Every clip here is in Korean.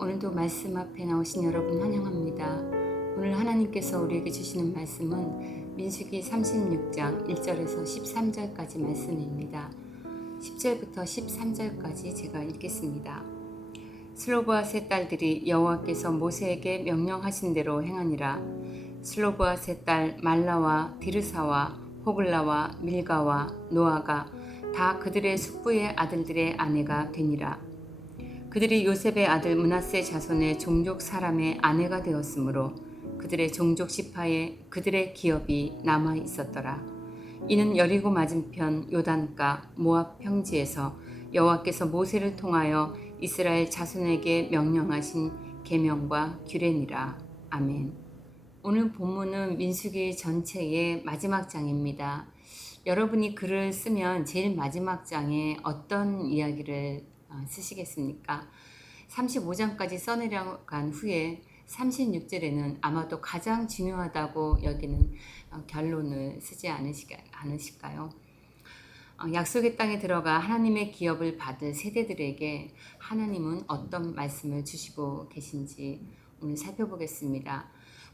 오늘도 말씀 앞에 나오신 여러분 환영합니다. 오늘 하나님께서 우리에게 주시는 말씀은 민수기 36장 1절에서 13절까지 말씀입니다. 10절부터 13절까지 제가 읽겠습니다. 슬로브앗의 딸들이 여호와께서 모세에게 명령하신 대로 행하니라. 슬로브앗의 딸 말라와 디르사와 호글라와 밀가와 노아가 다 그들의 숙부의 아들들의 아내가 되니라. 그들이 요셉의 아들 므낫세 자손의 종족 사람의 아내가 되었으므로 그들의 종족 지파에 그들의 기업이 남아 있었더라. 이는 여리고 맞은편 요단가 모압 평지에서 여호와께서 모세를 통하여 이스라엘 자손에게 명령하신 계명과 규례니라. 아멘. 오늘 본문은 민수기 전체의 마지막 장입니다. 여러분이 글을 쓰면 제일 마지막 장에 어떤 이야기를 쓰시겠습니까? 35장까지 써내려간 후에 36절에는 아마도 가장 중요하다고 여기는 결론을 쓰지 않으실까요? 약속의 땅에 들어가 하나님의 기업을 받을 세대들에게 하나님은 어떤 말씀을 주시고 계신지 오늘 살펴보겠습니다.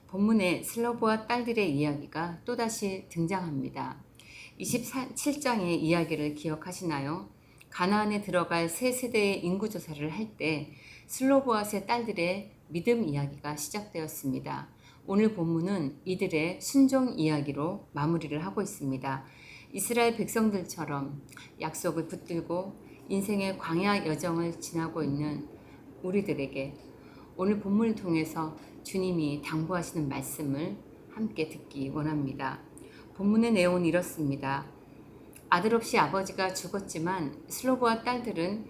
본문에 슬로브와 딸들의 이야기가 또다시 등장합니다. 27장의 이야기를 기억하시나요? 가나안에 들어갈 새 세대의 인구조사를 할 때 슬로브앗의 딸들의 믿음 이야기가 시작되었습니다. 오늘 본문은 이들의 순종 이야기로 마무리를 하고 있습니다. 이스라엘 백성들처럼 약속을 붙들고 인생의 광야 여정을 지나고 있는 우리들에게 오늘 본문을 통해서 주님이 당부하시는 말씀을 함께 듣기 원합니다. 본문의 내용은 이렇습니다. 아들 없이 아버지가 죽었지만 슬로브앗 딸들은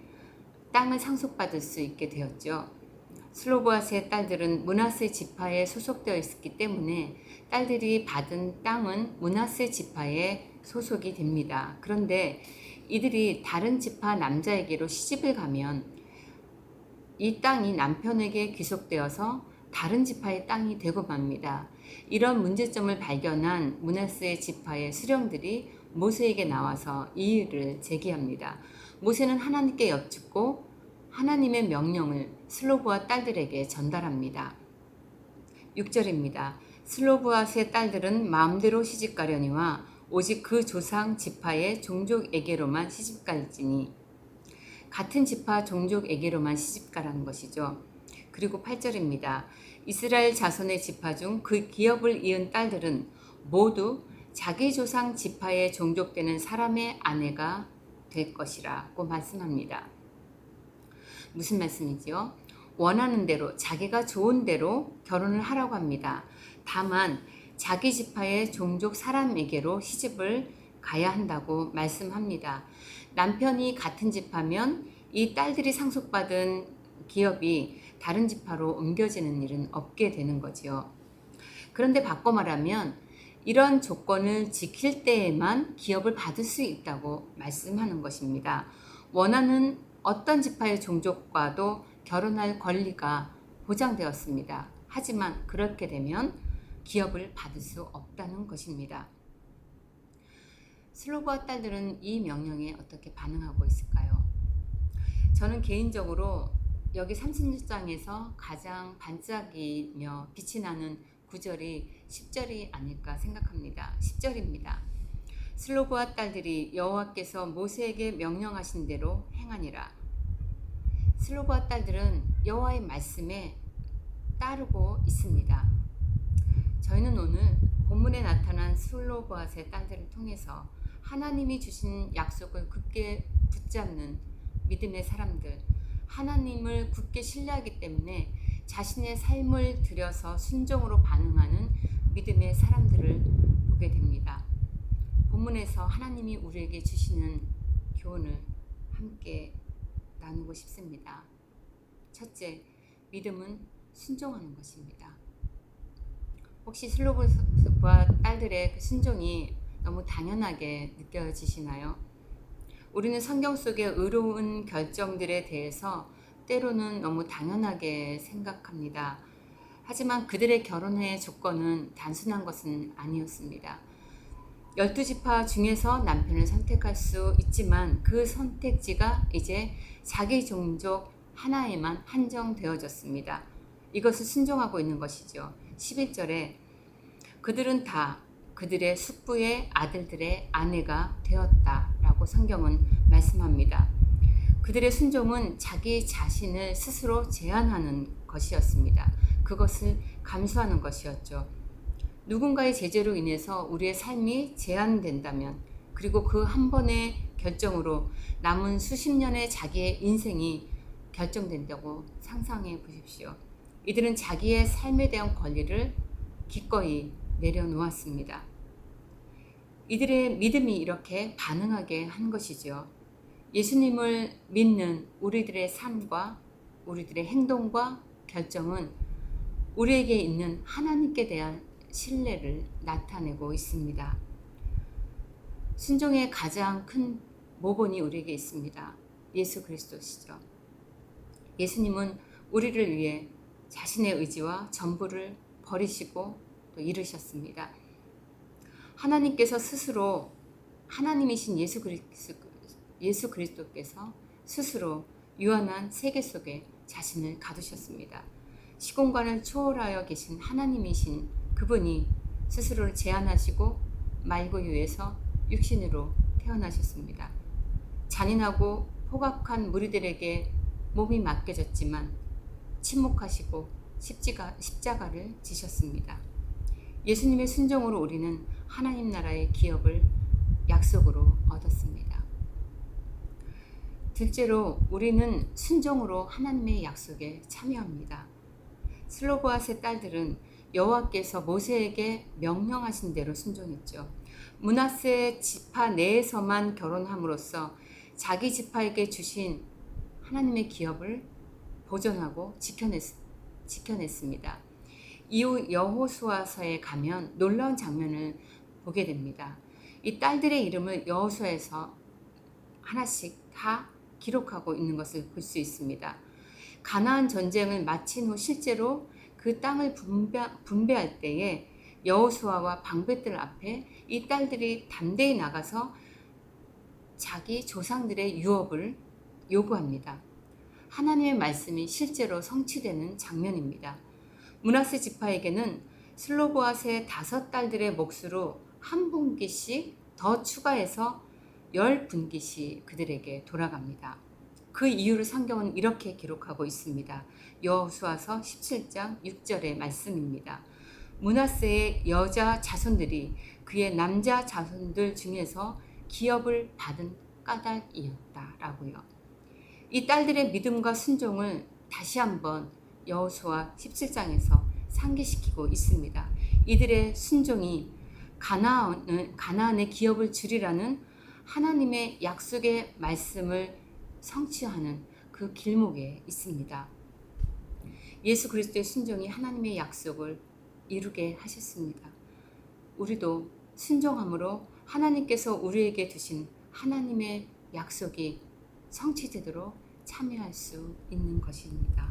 땅을 상속받을 수 있게 되었죠. 슬로브앗의 딸들은 므낫세 지파에 소속되어 있었기 때문에 딸들이 받은 땅은 므낫세 지파에 소속이 됩니다. 그런데 이들이 다른 지파 남자에게로 시집을 가면 이 땅이 남편에게 귀속되어서 다른 지파의 땅이 되고 맙니다. 이런 문제점을 발견한 므낫세 지파의 수령들이 모세에게 나와서 이 일을 제기합니다. 모세는 하나님께 여쭙고 하나님의 명령을 슬로브앗 딸들에게 전달합니다. 6절입니다. 슬로브앗의 딸들은 마음대로 시집가려니와 오직 그 조상 지파의 종족에게로만 시집갈지니 같은 지파 종족에게로만 시집가라는 것이죠. 그리고 8절입니다. 이스라엘 자손의 지파 중 그 기업을 이은 딸들은 모두 자기 조상 지파에 종족되는 사람의 아내가 될 것이라고 말씀합니다. 무슨 말씀이지요? 원하는 대로 자기가 좋은 대로 결혼을 하라고 합니다. 다만 자기 지파의 종족 사람에게로 시집을 가야 한다고 말씀합니다. 남편이 같은 지파면 이 딸들이 상속받은 기업이 다른 지파로 옮겨지는 일은 없게 되는 거지요. 그런데 바꿔 말하면 이런 조건을 지킬 때에만 기업을 받을 수 있다고 말씀하는 것입니다. 원하는 어떤 지파의 종족과도 결혼할 권리가 보장되었습니다. 하지만 그렇게 되면 기업을 받을 수 없다는 것입니다. 슬로브앗 딸들은 이 명령에 어떻게 반응하고 있을까요? 저는 개인적으로 여기 36장에서 가장 반짝이며 빛이 나는 구절이 10절이 아닐까 생각합니다. 10절입니다. 슬로브앗 딸들이 여호와께서 모세에게 명령하신 대로 행하니라. 슬로브앗 딸들은 여호와의 말씀에 따르고 있습니다. 저희는 오늘 본문에 나타난 슬로브앗의 딸들을 통해서 하나님이 주신 약속을 굳게 붙잡는 믿음의 사람들, 하나님을 굳게 신뢰하기 때문에 자신의 삶을 들여서 순종으로 반응하는 믿음의 사람들을 보게 됩니다. 본문에서 하나님이 우리에게 주시는 교훈을 함께 나누고 싶습니다. 첫째, 믿음은 순종하는 것입니다. 혹시 슬로브와 딸들의 그 순종이 너무 당연하게 느껴지시나요? 우리는 성경 속의 의로운 결정들에 대해서 때로는 너무 당연하게 생각합니다. 하지만 그들의 결혼의 조건은 단순한 것은 아니었습니다. 12지파 중에서 남편을 선택할 수 있지만 그 선택지가 이제 자기 종족 하나에만 한정되어졌습니다. 이것을 순종하고 있는 것이죠. 11절에 그들은 다 그들의 숙부의 아들들의 아내가 되었다라고 성경은 말씀합니다. 그들의 순종은 자기 자신을 스스로 제한하는 것이었습니다. 그것을 감수하는 것이었죠. 누군가의 제재로 인해서 우리의 삶이 제한된다면, 그리고 그 한 번의 결정으로 남은 수십 년의 자기의 인생이 결정된다고 상상해 보십시오. 이들은 자기의 삶에 대한 권리를 기꺼이 내려놓았습니다. 이들의 믿음이 이렇게 반응하게 한 것이죠. 예수님을 믿는 우리들의 삶과 우리들의 행동과 결정은 우리에게 있는 하나님께 대한 신뢰를 나타내고 있습니다. 순종의 가장 큰 모본이 우리에게 있습니다. 예수 그리스도시죠. 예수님은 우리를 위해 자신의 의지와 전부를 버리시고 또 이루셨습니다. 하나님께서 스스로, 하나님이신 예수 그리스도께서 스스로 유한한 세계 속에 자신을 가두셨습니다. 시공간을 초월하여 계신 하나님이신 그분이 스스로를 제한하시고 말구유에서 육신으로 태어나셨습니다. 잔인하고 포악한 무리들에게 몸이 맡겨졌지만 침묵하시고 십자가를 지셨습니다. 예수님의 순종으로 우리는 하나님 나라의 기업을 약속으로 얻었습니다. 둘째로 우리는 순종으로 하나님의 약속에 참여합니다. 슬로보앗의 딸들은 여호와께서 모세에게 명령하신 대로 순종했죠. 므낫세 지파 내에서만 결혼함으로써 자기 지파에게 주신 하나님의 기업을 보존하고 지켜냈습니다. 이후 여호수아서에 가면 놀라운 장면을 보게 됩니다. 이 딸들의 이름을 여호수아에서 하나씩 다 기록하고 있는 것을 볼 수 있습니다. 가나안 전쟁을 마친 후 실제로 그 땅을 분배할 때에 여호수아와 방백들 앞에 이 딸들이 담대히 나가서 자기 조상들의 유업을 요구합니다. 하나님의 말씀이 실제로 성취되는 장면입니다. 므낫세 지파에게는 슬로보앗의 5딸들의 몫으로 한 분기씩 더 추가해서 10분기씩 그들에게 돌아갑니다. 그 이유를 성경은 이렇게 기록하고 있습니다. 여호수아서 17장 6절의 말씀입니다. 므낫세의 여자 자손들이 그의 남자 자손들 중에서 기업을 받은 까닭이었다라고요. 이 딸들의 믿음과 순종을 다시 한번 여호수아 17장에서 상기시키고 있습니다. 이들의 순종이 가나안의 기업을 주리라는 하나님의 약속의 말씀을 성취하는 그 길목에 있습니다. 예수 그리스도의 순종이 하나님의 약속을 이루게 하셨습니다. 우리도 순종함으로 하나님께서 우리에게 주신 하나님의 약속이 성취되도록 참여할 수 있는 것입니다.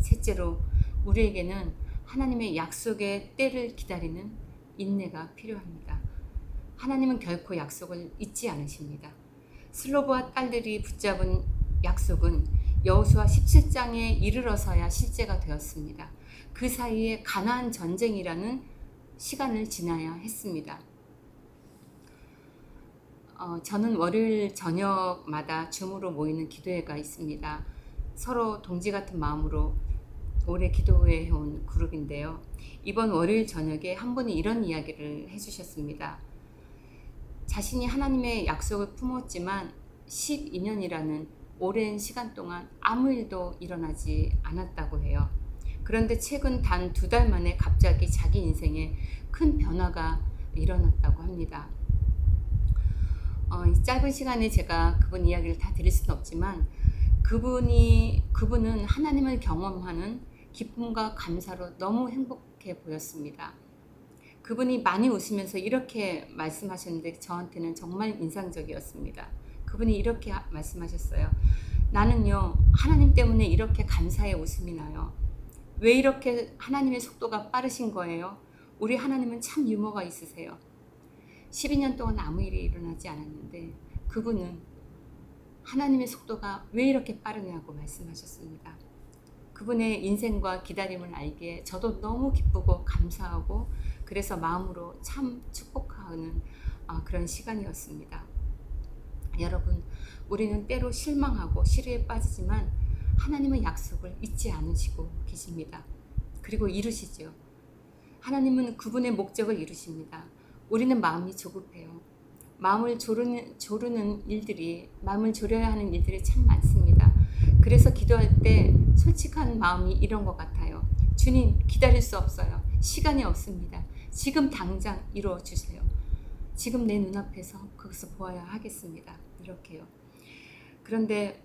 셋째로 우리에게는 하나님의 약속의 때를 기다리는 인내가 필요합니다. 하나님은 결코 약속을 잊지 않으십니다. 슬로보아 딸들이 붙잡은 약속은 여호수아 17장에 이르러서야 실제가 되었습니다. 그 사이에 가나안 전쟁이라는 시간을 지나야 했습니다. 저는 월요일 저녁마다 줌으로 모이는 기도회가 있습니다. 서로 동지 같은 마음으로 오래 기도해온 그룹인데요. 이번 월요일 저녁에 한 분이 이런 이야기를 해주셨습니다. 자신이 하나님의 약속을 품었지만 12년이라는 오랜 시간 동안 아무 일도 일어나지 않았다고 해요. 그런데 최근 단 2달 만에 갑자기 자기 인생에 큰 변화가 일어났다고 합니다. 이 짧은 시간에 제가 그분 이야기를 다 드릴 수는 없지만 그분은 하나님을 경험하는 기쁨과 감사로 너무 행복해 보였습니다. 그분이 많이 웃으면서 이렇게 말씀하셨는데 저한테는 정말 인상적이었습니다. 그분이 이렇게 말씀하셨어요. 나는요, 하나님 때문에 이렇게 감사의 웃음이 나요. 왜 이렇게 하나님의 속도가 빠르신 거예요? 우리 하나님은 참 유머가 있으세요. 12년 동안 아무 일이 일어나지 않았는데 그분은 하나님의 속도가 왜 이렇게 빠르냐고 말씀하셨습니다. 그분의 인생과 기다림을 알기에 저도 너무 기쁘고 감사하고 그래서 마음으로 참 축복하는 그런 시간이었습니다. 여러분, 우리는 때로 실망하고 시류에 빠지지만 하나님의 약속을 잊지 않으시고 계십니다. 그리고 이루시죠. 하나님은 그분의 목적을 이루십니다. 우리는 마음이 조급해요. 마음을 조르는 일들이, 마음을 졸여야 하는 일들이 참 많습니다. 그래서 기도할 때 솔직한 마음이 이런 것 같아요. 주님, 기다릴 수 없어요. 시간이 없습니다. 지금 당장 이루어 주세요. 지금 내 눈앞에서 그것을 보아야 하겠습니다. 이렇게요. 그런데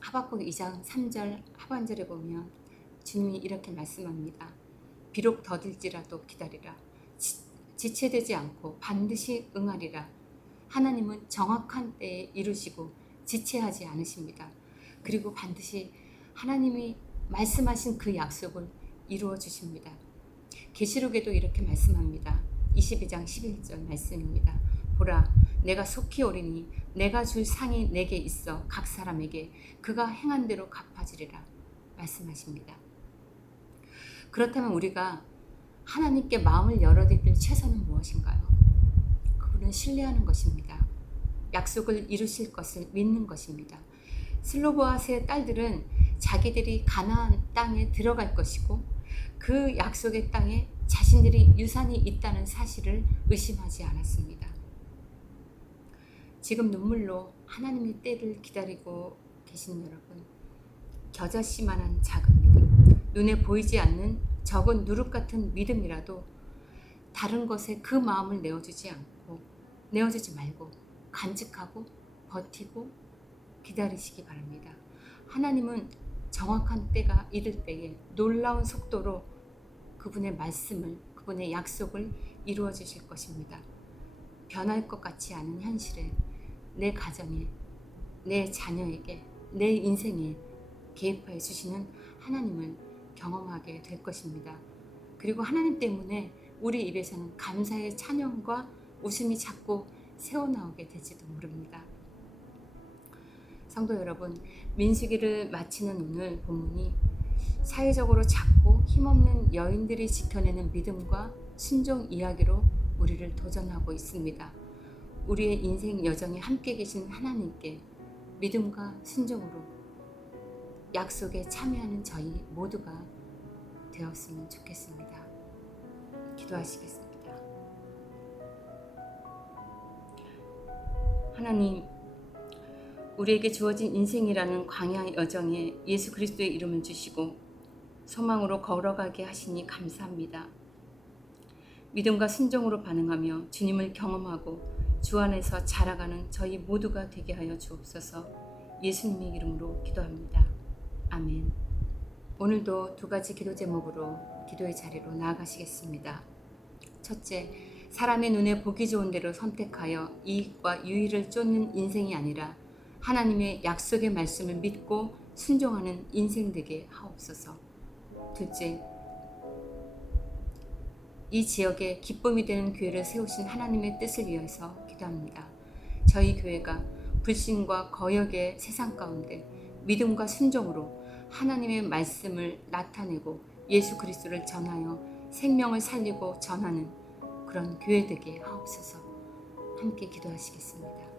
하박국 2장 3절 하반절에 보면 주님이 이렇게 말씀합니다. 비록 더딜지라도 기다리라. 지체되지 않고 반드시 응하리라. 하나님은 정확한 때에 이루시고 지체하지 않으십니다. 그리고 반드시 하나님이 말씀하신 그 약속을 이루어 주십니다. 계시록에도 이렇게 말씀합니다. 22장 11절 말씀입니다. 보라, 내가 속히 오리니 내가 줄 상이 내게 있어 각 사람에게 그가 행한 대로 갚아주리라 말씀하십니다. 그렇다면 우리가 하나님께 마음을 열어드릴 최선은 무엇인가요? 그분은 신뢰하는 것입니다. 약속을 이루실 것을 믿는 것입니다. 슬로보아스의 딸들은 자기들이 가나안 땅에 들어갈 것이고 그 약속의 땅에 자신들이 유산이 있다는 사실을 의심하지 않았습니다. 지금 눈물로 하나님의 때를 기다리고 계신 여러분, 겨자씨만한 작은 믿음, 눈에 보이지 않는 적은 누룩 같은 믿음이라도 다른 것에 그 마음을 내어주지 말고 간직하고 버티고 기다리시기 바랍니다. 하나님은 정확한 때가 이를 때에 놀라운 속도로 그분의 말씀을, 그분의 약속을 이루어 주실 것입니다. 변할 것 같지 않은 현실에, 내 가정에, 내 자녀에게, 내 인생에 개입해 주시는 하나님을 경험하게 될 것입니다. 그리고 하나님 때문에 우리 입에서는 감사의 찬양과 웃음이 자꾸 새어나오게 될지도 모릅니다. 성도 여러분, 민수기를 마치는 오늘 본문이 사회적으로 작고 힘없는 여인들이 지켜내는 믿음과 순종 이야기로 우리를 도전하고 있습니다. 우리의 인생 여정에 함께 계신 하나님께 믿음과 순종으로 약속에 참여하는 저희 모두가 되었으면 좋겠습니다. 기도하시겠습니다. 하나님, 우리에게 주어진 인생이라는 광야 여정에 예수 그리스도의 이름을 주시고 소망으로 걸어가게 하시니 감사합니다. 믿음과 순종으로 반응하며 주님을 경험하고 주 안에서 자라가는 저희 모두가 되게 하여 주옵소서. 예수님의 이름으로 기도합니다. 아멘. 오늘도 두 가지 기도 제목으로 기도의 자리로 나아가시겠습니다. 첫째, 사람의 눈에 보기 좋은 대로 선택하여 이익과 유의를 쫓는 인생이 아니라 하나님의 약속의 말씀을 믿고 순종하는 인생 되게 하옵소서. 둘째, 이 지역에 기쁨이 되는 교회를 세우신 하나님의 뜻을 위해서 기도합니다. 저희 교회가 불신과 거역의 세상 가운데 믿음과 순종으로 하나님의 말씀을 나타내고 예수 그리스도를 전하여 생명을 살리고 전하는 그런 교회 되게 하옵소서. 함께 기도하시겠습니다.